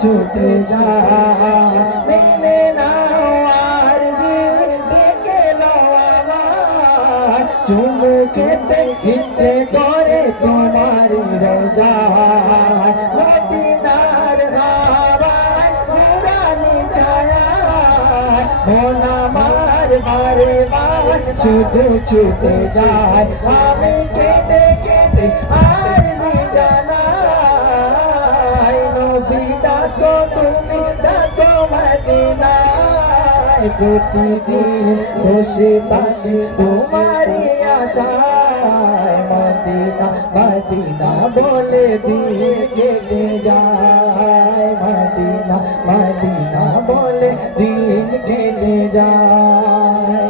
ছুটে যায় মেনে নাও আরজি ডেকে নাও আমার চুমু খেতে ইচ্ছে করে তোমার রোজায় মদিনার হাওয়ায় নুরানি ছায়ায় মন আমার বারে বার শুধু ছুটে যায় আমি কেঁদে কেঁদে আরজি জানাই নবী ডাকো তুমি ডাকো মদিনায় প্রতিদিন বসে থাকি তোমারই আশায় মদিনা মদিনা বলে দিন কেটে যায় মদিনা মদিনা বলে দিন কেটে যায়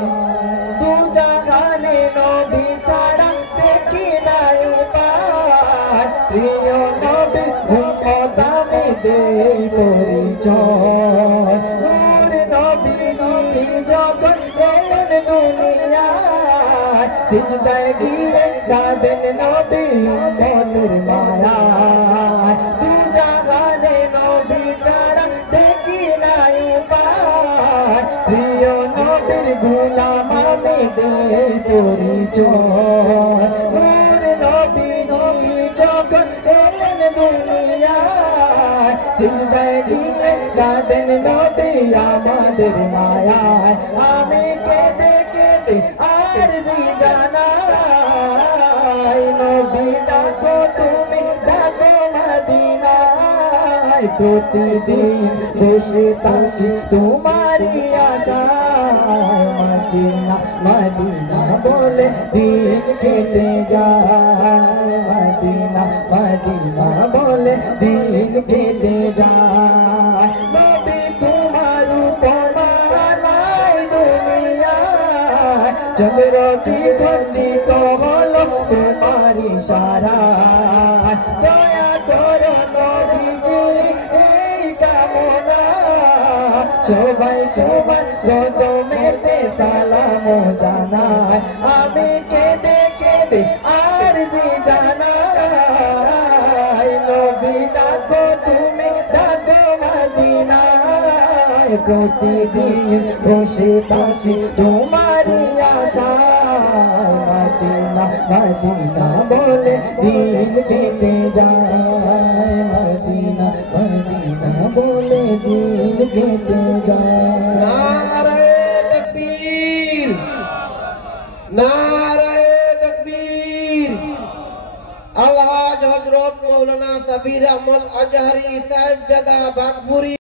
দু জাহানে নবী ছাড়া দেখি নাই উপায় প্রিয় নবী উম্মত আমি দেই পরিচয় নূর নবীজি যখন এলেন দুনিয়ায় সিজদায় গিয়ে কাঁদেন নবী মনের মায়ায় দু জাহানে নবী ছাড়া দেখি নাই উপায় প্রিয় নবীর গোলাম আমি দেই পরিচয় নূর নবীজি যখন এলেন দুনিয়ায় সিজদায় গিয়ে কাঁদেন নবী আমাদের মায়ায় আমি কেঁদে কেঁদে আরজি জানাই নবী ডাকো তুমি ডাকো মদিনায় প্রতিদিন বসে থাকি তোমারই আশায় মদিনা মদিনা বলে দিন কেটে যায় মদিনা মদিনা বলে দিন কেটে যায় নবী তোমার উপমানায় দুনিয়ায় চন্দ্র কি খণ্ডিত হলো তোমার ইশারায় দয়া করো নবীজি এই কামনা সবাই তোমার কদমেতে সালাম জানায় আমি কেঁদে কেঁদে আরজি জানাই নবী ডাকো তুমি ডাকো মদিনায় প্রতিদিন বসে থাকি তোমারই আশায় মদিনা মদিনা বলে দিন কেটে যায় মদিনা মদিনা বলে দিন কেটে যায় নারায়ে তাকবীর নারায়ে তাকবীর আলহাজ হযরত মাওলানা সাবির আহমদ আজহারি সাহেব জাদা বাগপুরি।